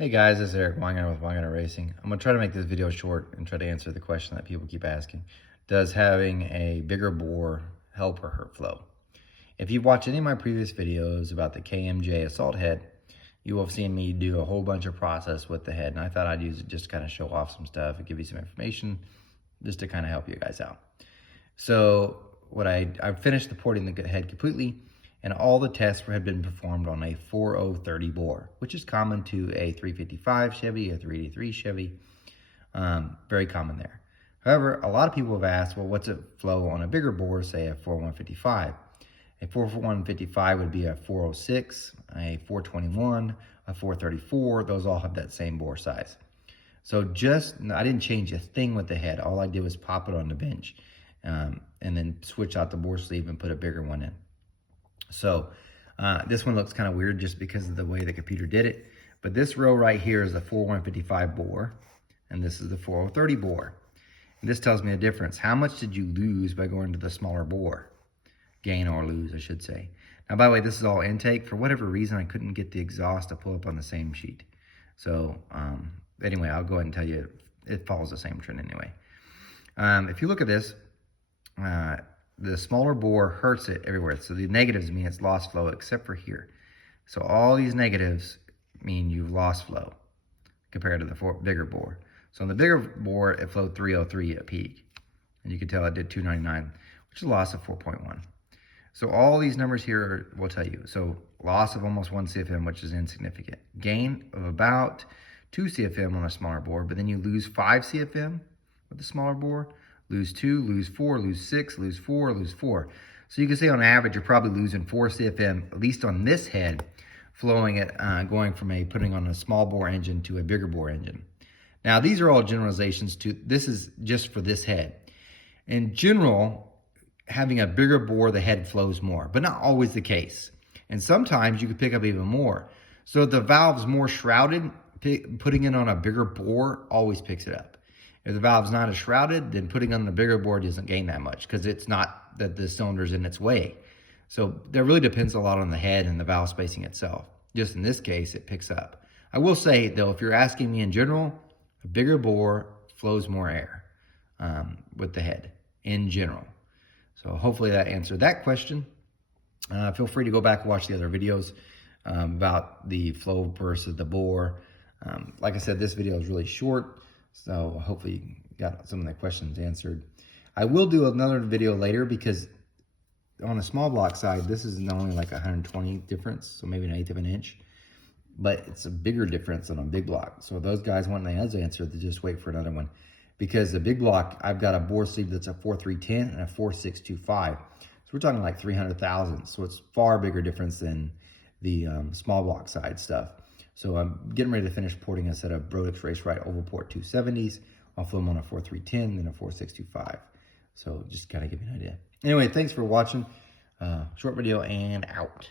Hey guys, this is Eric Weingart with Weingart Racing. I'm going to try to make this video short and try to answer the question that people keep asking. Does having a bigger bore help or hurt flow? If you've watched any of my previous videos about the KMJ assault head, you will have seen me do a whole bunch of process with the head, and I thought I'd use it just to kind of show off some stuff and give you some information just to kind of help you guys out. So I finished the porting the head completely, and all the tests had been performed on a 4030 bore, which is common to a 355 Chevy, a 383 Chevy, very common there. However, a lot of people have asked, well, what's it flow on a bigger bore, say a 4155? A 4155 would be a 406, a 421, a 434. Those all have that same bore size. So I didn't change a thing with the head. All I did was pop it on the bench and then switch out the bore sleeve and put a bigger one in. So this one looks kind of weird just because of the way the computer did it. But this row right here is the 4155 bore, and this is the 4030 bore. And this tells me the difference. How much did you lose by going to the smaller bore? Gain or lose, I should say. Now, by the way, this is all intake. For whatever reason, I couldn't get the exhaust to pull up on the same sheet. So anyway, I'll go ahead and tell you it follows the same trend anyway. If you look at this, the smaller bore hurts it everywhere. So the negatives mean it's lost flow except for here. So all these negatives mean you've lost flow compared to the bigger bore. So on the bigger bore, it flowed 303 at peak. And you can tell it did 299, which is a loss of 4.1. So all these numbers here will tell you. So loss of almost 1 CFM, which is insignificant. Gain of about 2 CFM on a smaller bore, but then you lose 5 CFM with the smaller bore. Lose 2, lose 4, lose 6, lose 4, lose 4. So you can say on average, you're probably losing 4 CFM, at least on this head, flowing it, going from putting on a small bore engine to a bigger bore engine. Now, these are all generalizations this is just for this head. In general, having a bigger bore, the head flows more, but not always the case. And sometimes you could pick up even more. So if the valve's more shrouded, putting it on a bigger bore always picks it up. If the valve's not as shrouded, then putting on the bigger bore doesn't gain that much because it's not that the cylinder's in its way. So that really depends a lot on the head and the valve spacing itself. Just in this case, it picks up. I will say, though, if you're asking me in general, a bigger bore flows more air with the head in general. So hopefully that answered that question. Feel free to go back and watch the other videos about the flow versus the bore. Like I said, this video is really short. So hopefully you got some of the questions answered. I will do another video later because on a small block side, this is only like 120 difference, so maybe 1/8 of an inch, but it's a bigger difference than a big block. So those guys want the answer, they just wait for another one. Because the big block, I've got a bore sleeve that's a 4310 and a 4625. So we're talking like 300,000. So it's far bigger difference than the small block side stuff. So I'm getting ready to finish porting a set of Brodix Race Right Oval Port 270s. I'll film on a 4310 and a 4625. So just kind of give you an idea. Anyway, thanks for watching. Short video and out.